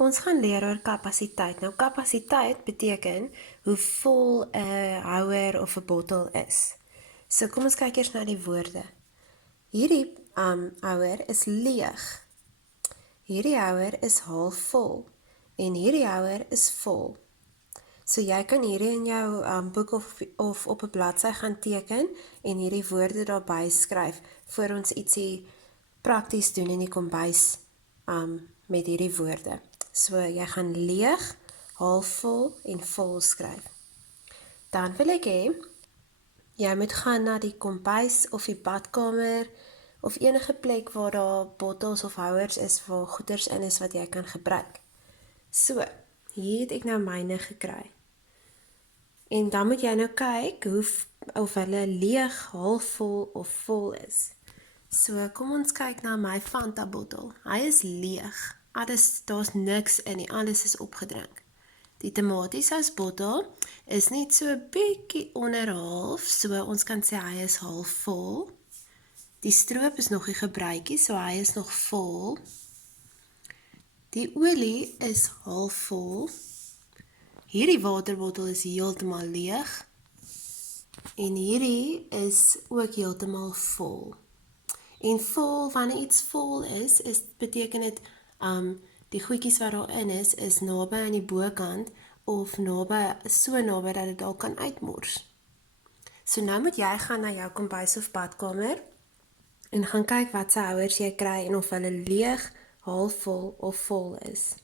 Ons gaan leer oor kapasiteit. Nou, kapasiteit beteken hoe vol 'n houer of 'n bottel is. So, kom ons kyk eers na die woorde. Hierdie houer is leeg. Hierdie houer is halfvol. En hierdie houer is vol. So, jy kan hierdie in jou boek of op 'n bladsy gaan teken en hierdie woorde daarby skryf voor ons ietsie prakties doen in die kombuis met hierdie woorde. So, jy gaan leeg, halfvol en vol skryf. Dan wil ek hê, jy moet gaan na die kombuis of die badkamer of enige plek waar daar bottels of houers is waar goeders in is wat jy kan gebruik. So, hier het ek nou myne gekry. En dan moet jy nou kyk of hulle leeg, halfvol of vol is. So, kom ons kyk na my Fanta bottel. Hy is leeg. Daar's niks in nie, alles is opgedrink. Die tomatiesous bottel is net so 'n bietjie onder half, so ons kan sê hy is half vol. Die stroop is nog nie gebruik nie, so hy is nog vol. Die olie is half vol. Hierdie waterbottel is heeltemal leeg. En hierdie is ook heeltemal vol. En vol, wanneer iets vol is beteken dit die goedjies wat daarin is naby aan die bokant of so naby dat dit dalk kan uitmors. So nou moet jy gaan na jou kombuis of badkamer en gaan kyk wat se houers jy kry en of hulle leeg, halfvol of vol is.